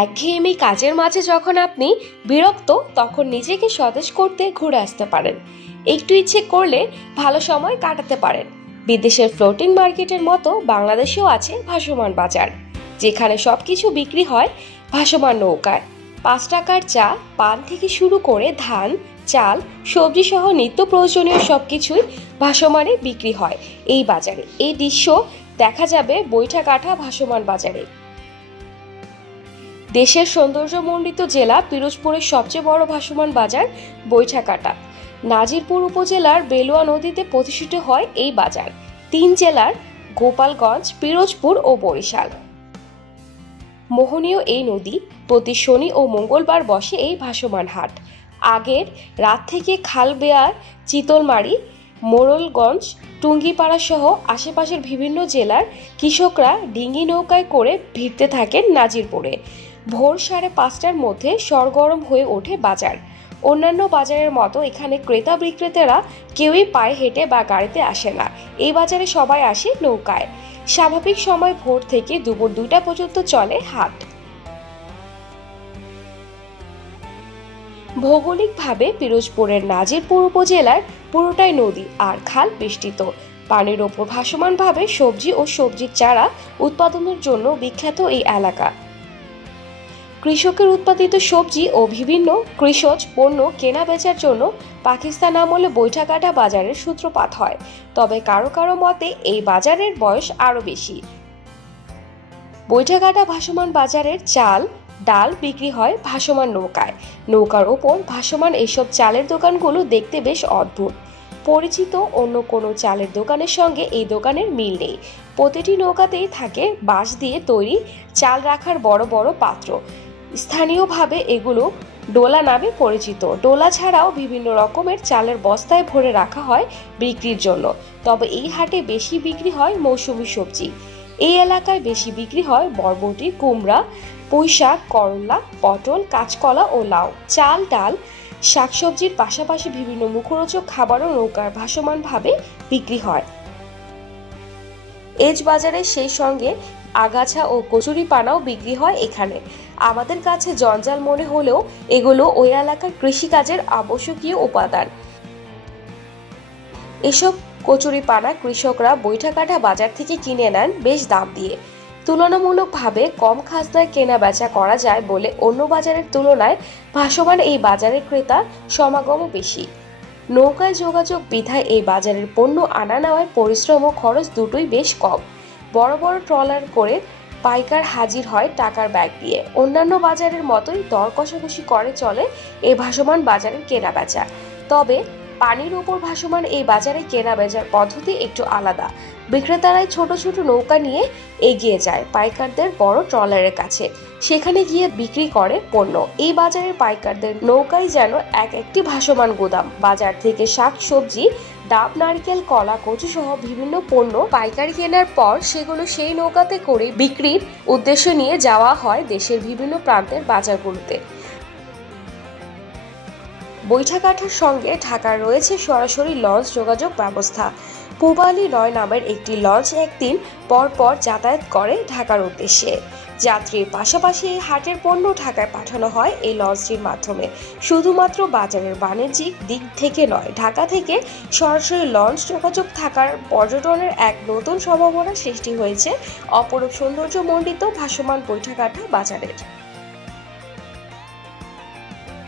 একঘেয়েমি কাজের মাঝে যখন আপনি বিরক্ত, তখন নিজেকে সতেজ করতে ঘুরে আসতে পারেন। একটু ইচ্ছে করলে ভালো সময় কাটাতে পারেন। বিদেশের ফ্লোটিং মার্কেটের মতো বাংলাদেশেও আছে ভাসমান বাজার, যেখানে সবকিছু বিক্রি হয় ভাসমান নৌকায়। 5 টাকার চা, পান থেকে শুরু করে ধান, চাল, সবজি সহ নিত্য প্রয়োজনীয় সবকিছুই ভাসমানে বিক্রি হয় এই বাজারে। এই দৃশ্য দেখা যাবে বৈঠাকাটা ভাসমান বাজারে। দেশের সৌন্দর্যমণ্ডিত জেলা পিরোজপুরের সবচেয়ে বড় ভাসমান বাজার বৈঠাকাটা। নাজিরপুর উপজেলার বেলুয়া নদীতে প্রতিষ্ঠিত হয় এই বাজার। 3 জেলার গোপালগঞ্জ, পিরোজপুর ও বরিশাল। মোহনীয় এই নদী, প্রতি শনি ও মঙ্গলবার বসে এই ভাসমান হাট। আগের রাত থেকে খালবেয়ার, চিতলমারি, মোড়লগঞ্জ, টুঙ্গিপাড়া সহ আশেপাশের বিভিন্ন জেলার কৃষকরা ডিঙি নৌকায় করে ভিড়তে থাকেন নাজিরপুরে। ভোর 5:30টার মধ্যে সরগরম হয়ে ওঠে বাজার। অন্যান্য বাজারের মতো এখানে ক্রেতা বিক্রেতারা কেউই পায়ে হেঁটে বা গাড়িতে আসে না। এই বাজারে সবাই আসে নৌকায়। স্বাভাবিক সময় ভোর থেকে দুপুর 2টা পর্যন্ত চলে হাট। ভৌগোলিকভাবে পিরোজপুরের নাজিরপুর উপজেলার পুরোটাই নদী আর খাল বেষ্টিত। পানির ওপর ভাসমানভাবে সবজি ও সবজির চারা উৎপাদনের জন্য বিখ্যাত এই এলাকা। কৃষকের উৎপাদিত সবজি ও বিভিন্ন কৃষজ পণ্য কেনা বেচার জন্য পাকিস্তান আমলে বৈঠাকাটা বাজারের সূত্রপাত হয়। তবে কারো কারো মতে এই বাজারের বয়স আরও বেশি। বৈঠাকাটা ভাসমান বাজারের চাল, ডাল বিক্রি হয় ভাসমান নৌকায়। নৌকার ওপর ভাসমান এসব চালের দোকানগুলো দেখতে বেশ অদ্ভুত। পরিচিত অন্য কোনো চালের দোকানের সঙ্গে এই দোকানের মিল নেই। প্রতিটি নৌকাতেই থাকে বাঁশ দিয়ে তৈরি চাল রাখার বড় বড় পাত্র। স্থানীয়ভাবে এগুলো ডোলা নামে পরিচিত। ডোলা ছাড়াও বিভিন্ন রকমের চালের বস্তায় ভরে রাখা হয় বিক্রির জন্য। তবে এই হাটে বেশি বিক্রি হয় মৌসুমী সবজি। এই এলাকায় বেশি বিক্রি হয় বরবটি, কুমড়া, পুঁইশাক, করলা, পটল, কাঁচকলা ও লাউ। চাল, ডাল, শাকসবজির পাশাপাশি বিভিন্ন মুখরোচক খাবারও নৌকার ভাসমানভাবে বিক্রি হয়। এজ বাজারে সেই সঙ্গে আগাছা ও কচুরি পানাও বিক্রি হয় এখানে। আমাদের কাছে জঞ্জাল মনে হলেও এগুলো ওই এলাকার কৃষিকাজের আবশ্যকীয় উপাদান। এসব কচুরি পানা কৃষকরা বৈঠাকাটা বাজার থেকে কিনে নেন বেশ দাম দিয়ে। তুলনামূলকভাবে কম খাজনায় কেনা বেচা করা যায় বলে অন্য বাজারের তুলনায় ভাসমান এই বাজারের ক্রেতা সমাগমও বেশি। নৌকায় যোগাযোগ বিধায় এই বাজারের পণ্য আনা নেওয়ায় পরিশ্রম ও খরচ দুটোই বেশ কম। বড় বড় ট্রলার করে পাইকার হাজির হয় টাকার ব্যাগ দিয়ে। অন্যান্য বাজারের মতোই দর কষাকষি করে চলে এই ভাসমান বাজারের কেনা বেচা। তবে পানির উপর ভাসমান এই বাজারে কেনা বেচার পদ্ধতি একটু আলাদা। বিক্রেতারাই ছোট ছোট নৌকা নিয়ে এগিয়ে যায় পাইকারদের বড় ট্রলারের কাছে। সেখানে গিয়ে বিক্রি করে পণ্য। এই বাজারের পাইকারদের নৌকাই যেন একটি ভাসমান গোদাম। বাজার থেকে শাক সবজি, ডাব, নারকেল, কলা, কচু সহ বিভিন্ন পণ্য পাইকারি কেনার পর সেগুলো সেই নৌকাতে করে বিক্রির উদ্দেশ্যে নিয়ে যাওয়া হয় দেশের বিভিন্ন প্রান্তের বাজারগুলোতে। বৈঠাকাটার সঙ্গে ঢাকার রয়েছে সরাসরি লঞ্চ যোগাযোগ ব্যবস্থা। পূবালী 9 নামের একটি লঞ্চ একদিন পর পর যাতায়াত করে ঢাকার উদ্দেশ্যে। যাত্রীর পাশাপাশি এই হাটের পণ্য ঢাকায় পাঠানো হয় এই লঞ্চটির মাধ্যমে। শুধুমাত্র বাজারের বাণিজ্যিক দিক থেকে নয়, ঢাকা থেকে সরাসরি লঞ্চ যোগাযোগ থাকার পর্যটনের এক নতুন সম্ভাবনা সৃষ্টি হয়েছে অপরূপ সৌন্দর্যমণ্ডিত ভাসমান বৈঠাকাটা বাজারের।